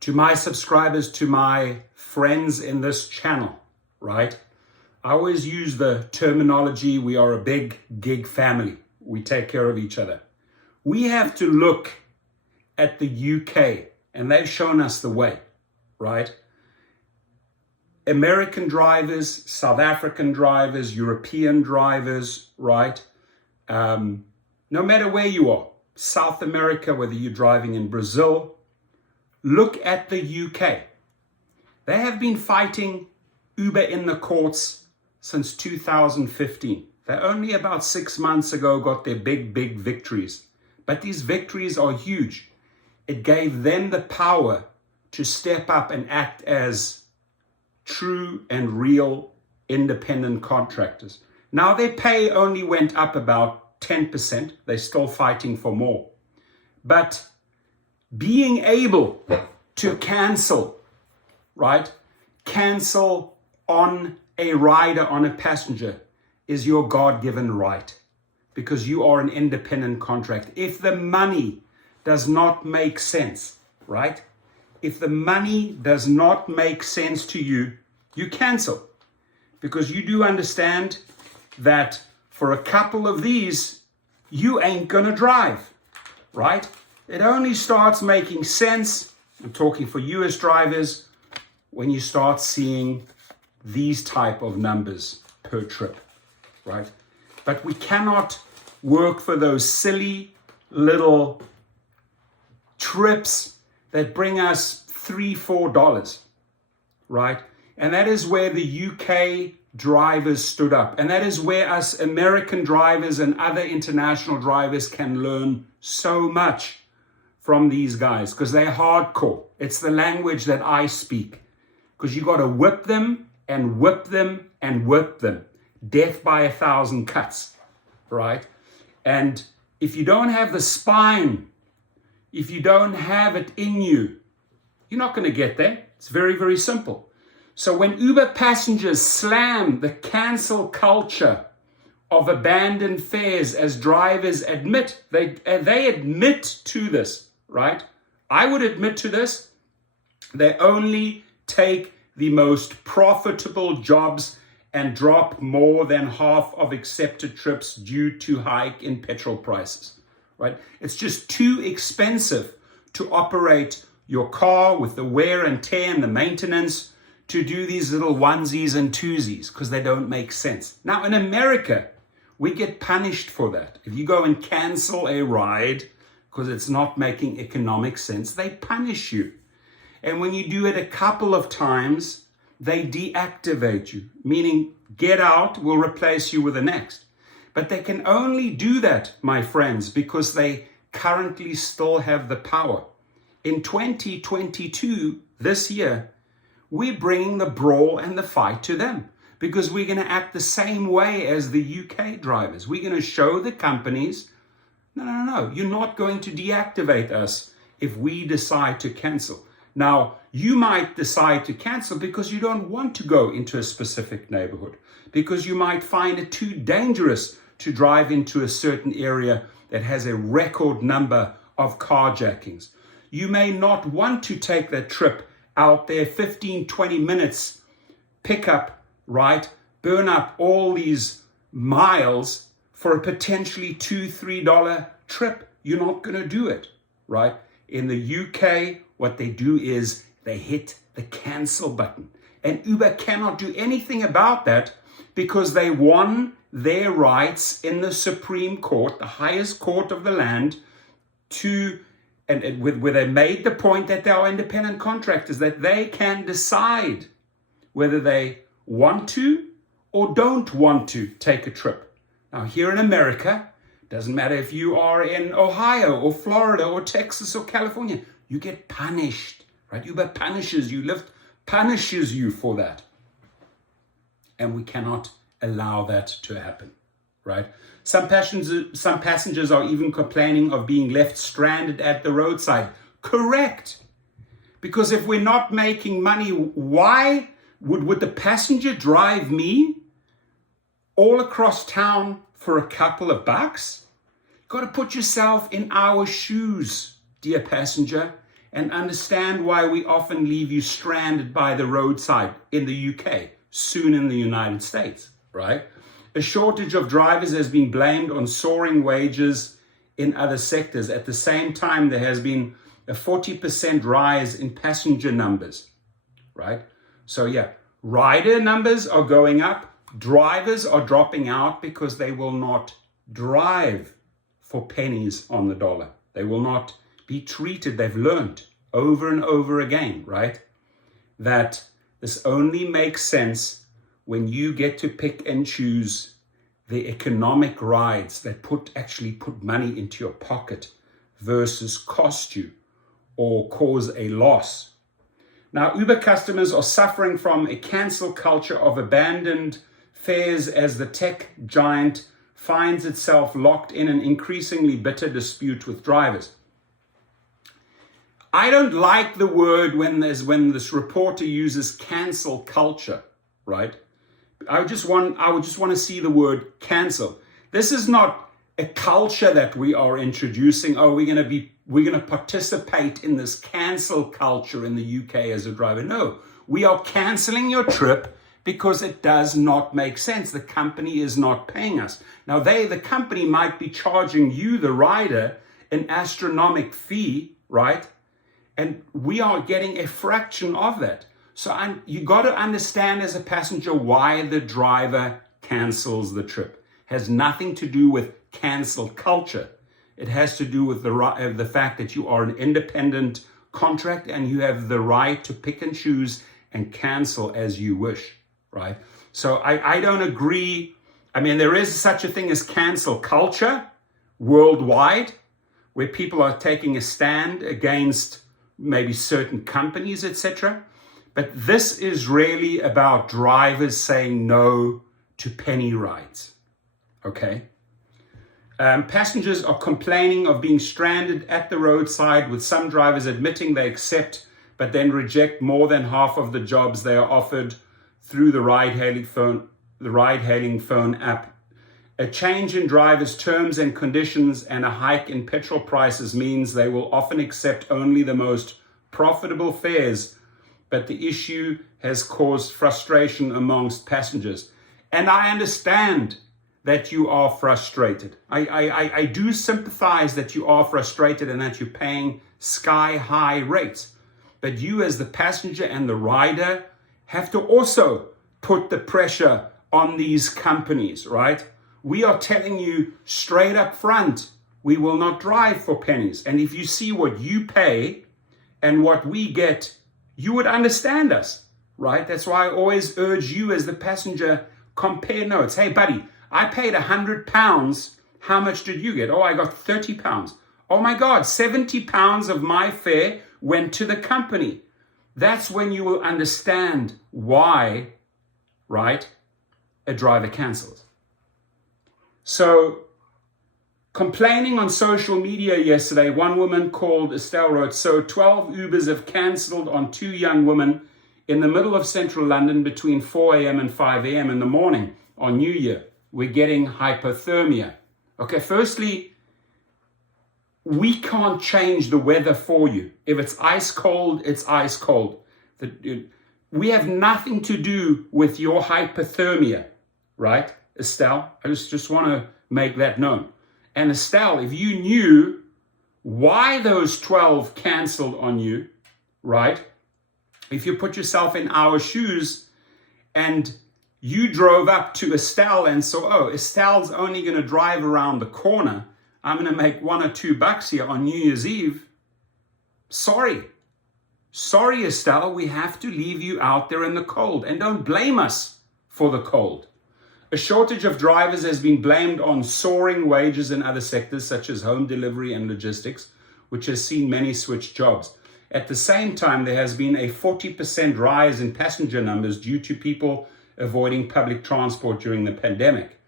to my subscribers, to my friends in this channel, right? I always use the terminology, we are a big gig family. We take care of each other. We have to look at the UK, and they've shown us the way, right? American drivers, South African drivers, European drivers, right? No matter where you are, South America, whether you're driving in Brazil, look at the UK. They have been fighting Uber in the courts since 2015. They only about 6 months ago got their big victories. But these victories are huge. It gave them the power to step up and act as true and real independent contractors. Now their pay only went up about 10%. They're still fighting for more. But being able to cancel, right? Cancel on a rider, on a passenger, is your God-given right, because you are an independent contractor. If the money does not make sense, right? If the money does not make sense to you, you cancel, because you do understand that for a couple of these, you ain't gonna drive, right? It only starts making sense, I'm talking for US drivers, when you start seeing these type of numbers per trip, right? But we cannot work for those silly little trips that bring us $3-4, right? And that is where the UK drivers stood up. And that is where us American drivers and other international drivers can learn so much from these guys, because they're hardcore. It's the language that I speak, because you got to whip them and whip them and whip them. Death by 1,000 cuts, right? And if you don't have the spine, if you don't have it in you, you're not going to get there. It's very simple. So when Uber passengers slam the cancel culture of abandoned fares, as drivers admit, they admit to this, right? I would admit to this. They only take the most profitable jobs and drop more than half of accepted trips due to hike in petrol prices, right? It's just too expensive to operate your car with the wear and tear and the maintenance to do these little onesies and twosies, because they don't make sense. Now in America, we get punished for that. If you go and cancel a ride because it's not making economic sense, they punish you. And when you do it a couple of times, they deactivate you, meaning get out, we'll replace you with the next. But they can only do that, my friends, because they currently still have the power. In 2022, this year, we're bringing the brawl and the fight to them, because we're going to act the same way as the UK drivers. We're going to show the companies, no, you're not going to deactivate us if we decide to cancel. Now, you might decide to cancel because you don't want to go into a specific neighborhood, because you might find it too dangerous to drive into a certain area that has a record number of carjackings. You may not want to take that trip out there, 15, 20 minutes, pick up, right? Burn up all these miles for a potentially $2-3 trip. You're not going to do it, right? In the UK, what they do is they hit the cancel button. And Uber cannot do anything about that, because they won their rights in the Supreme Court, the highest court of the land, where they made the point that they are independent contractors, that they can decide whether they want to or don't want to take a trip. Now, here in America, doesn't matter if you are in Ohio or Florida or Texas or California, you get punished, right? Uber punishes you, Lyft punishes you for that. And we cannot allow that to happen, right? Some passengers are even complaining of being left stranded at the roadside. Correct. Because if we're not making money, why would the passenger drive me all across town for a couple of bucks? You've got to put yourself in our shoes, dear passenger, and understand why we often leave you stranded by the roadside in the UK, soon in the United States, right? A shortage of drivers has been blamed on soaring wages in other sectors. At the same time, there has been a 40% rise in passenger numbers, right? So yeah, rider numbers are going up. Drivers are dropping out because they will not drive for pennies on the dollar. They will not be treated. They've learned over and over again, right? That this only makes sense when you get to pick and choose the economic rides that actually put money into your pocket versus cost you or cause a loss. Now, Uber customers are suffering from a cancel culture of abandoned fares as the tech giant finds itself locked in an increasingly bitter dispute with drivers. I don't like the word when this reporter uses cancel culture, right? I would just want to see the word cancel. This is not a culture that we are introducing. Oh, we're going to participate in this cancel culture in the UK as a driver. No, we are canceling your trip because it does not make sense. The company is not paying us. Now, the company might be charging you, the rider, an astronomical fee, right? And we are getting a fraction of that. So you got to understand as a passenger why the driver cancels the trip. It has nothing to do with cancel culture. It has to do with the fact that you are an independent contract and you have the right to pick and choose and cancel as you wish, right? So I don't agree. I mean, there is such a thing as cancel culture worldwide, where people are taking a stand against maybe certain companies, etc. But this is really about drivers saying no to penny rides, okay? Passengers are complaining of being stranded at the roadside, with some drivers admitting they accept but then reject more than half of the jobs they are offered through the ride-hailing phone app. A change in drivers' terms and conditions and a hike in petrol prices means they will often accept only the most profitable fares, but the issue has caused frustration amongst passengers. And I understand that you are frustrated. I do sympathize that you are frustrated and that you're paying sky-high rates. But you as the passenger and the rider have to also put the pressure on these companies, right? We are telling you straight up front, we will not drive for pennies. And if you see what you pay and what we get, you would understand us, right? That's why I always urge you as the passenger, compare notes. Hey, buddy, I paid £100. How much did you get? Oh, I got £30. Oh my God, £70 of my fare went to the company. That's when you will understand why, right, a driver cancels. So, complaining on social media yesterday, one woman called Estelle wrote, so 12 Ubers have cancelled on 2 young women in the middle of central London between 4 a.m. and 5 a.m. in the morning on New Year. We're getting hypothermia. Okay, firstly, we can't change the weather for you. If it's ice cold, it's ice cold. We have nothing to do with your hypothermia, right, Estelle? I just want to make that known. And Estelle, if you knew why those 12 canceled on you, right? If you put yourself in our shoes and you drove up to Estelle and saw, oh, Estelle's only going to drive around the corner. I'm going to make $1 or $2 here on New Year's Eve. Sorry, Estelle, we have to leave you out there in the cold. And don't blame us for the cold. A shortage of drivers has been blamed on soaring wages in other sectors, such as home delivery and logistics, which has seen many switch jobs. At the same time, there has been a 40% rise in passenger numbers due to people avoiding public transport during the pandemic.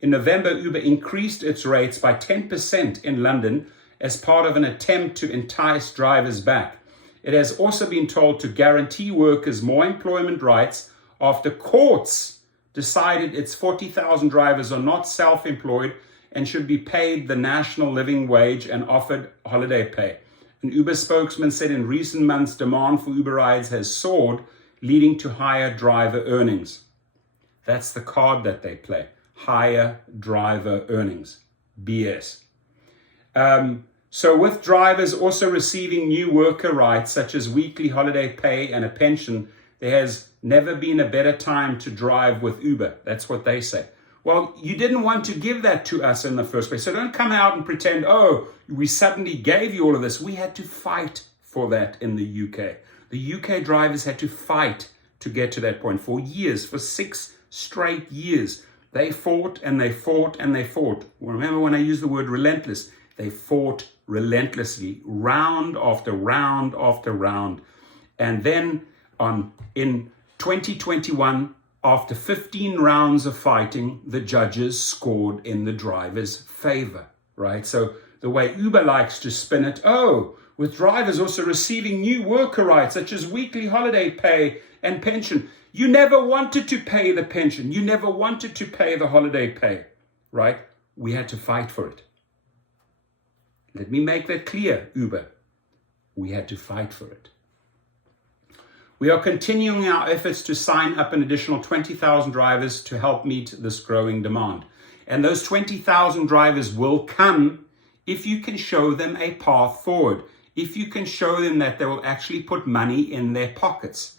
In November, Uber increased its rates by 10% in London as part of an attempt to entice drivers back. It has also been told to guarantee workers more employment rights after courts decided its 40,000 drivers are not self-employed and should be paid the national living wage and offered holiday pay. An Uber spokesman said in recent months, demand for Uber rides has soared, leading to higher driver earnings. That's the card that they play. Higher driver earnings. BS. So with drivers also receiving new worker rights, such as weekly holiday pay and a pension, there has never been a better time to drive with Uber. That's what they say. Well, you didn't want to give that to us in the first place. So don't come out and pretend, oh, we suddenly gave you all of this. We had to fight for that in the UK. The UK drivers had to fight to get to that point for years, for 6 straight years. They fought and they fought and they fought. Remember when I used the word relentless? They fought relentlessly, round after round after round. And then in 2021, after 15 rounds of fighting, the judges scored in the driver's favor, right? So the way Uber likes to spin it, oh, with drivers also receiving new worker rights, such as weekly holiday pay and pension. You never wanted to pay the pension. You never wanted to pay the holiday pay, right? We had to fight for it. Let me make that clear, Uber. We had to fight for it. We are continuing our efforts to sign up an additional 20,000 drivers to help meet this growing demand. And those 20,000 drivers will come if you can show them a path forward. If you can show them that they will actually put money in their pockets,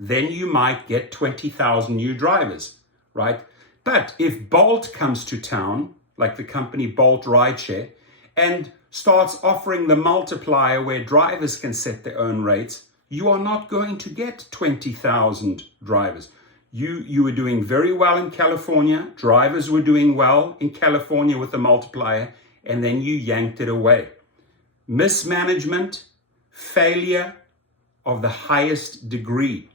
then you might get 20,000 new drivers, right? But if Bolt comes to town, like the company Bolt Rideshare, and starts offering the multiplier where drivers can set their own rates, you are not going to get 20,000 drivers. You were doing very well in California. Drivers were doing well in California with the multiplier, and then you yanked it away. Mismanagement, failure of the highest degree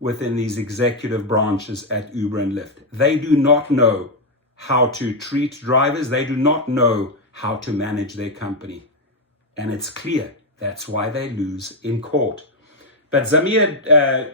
within these executive branches at Uber and Lyft. They do not know how to treat drivers. They do not know how to manage their company. And it's clear that's why they lose in court. But Zamir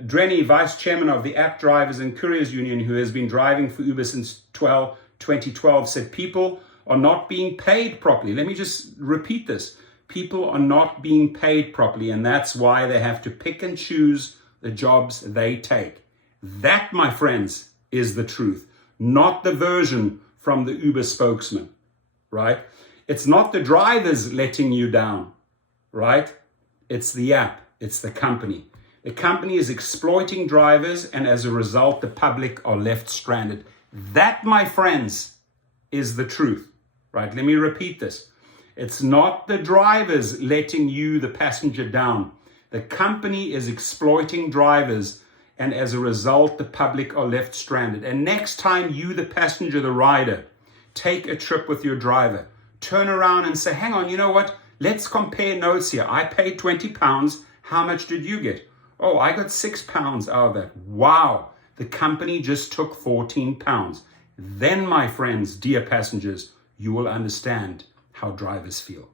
Drenny, vice chairman of the App Drivers and Couriers Union, who has been driving for Uber since 2012, said people are not being paid properly. Let me just repeat this. People are not being paid properly, and that's why they have to pick and choose the jobs they take. That, my friends, is the truth, not the version from the Uber spokesman, right? It's not the drivers letting you down, right? It's the app. It's the company. The company is exploiting drivers, and as a result, the public are left stranded. That, my friends, is the truth, right? Let me repeat this. It's not the drivers letting you, the passenger, down. The company is exploiting drivers, and as a result, the public are left stranded. And next time you, the passenger, the rider, take a trip with your driver, turn around and say, hang on, you know what? Let's compare notes here. I paid £20. How much did you get? Oh, I got £6 out of that. Wow. The company just took £14. Then, my friends, dear passengers, you will understand how drivers feel.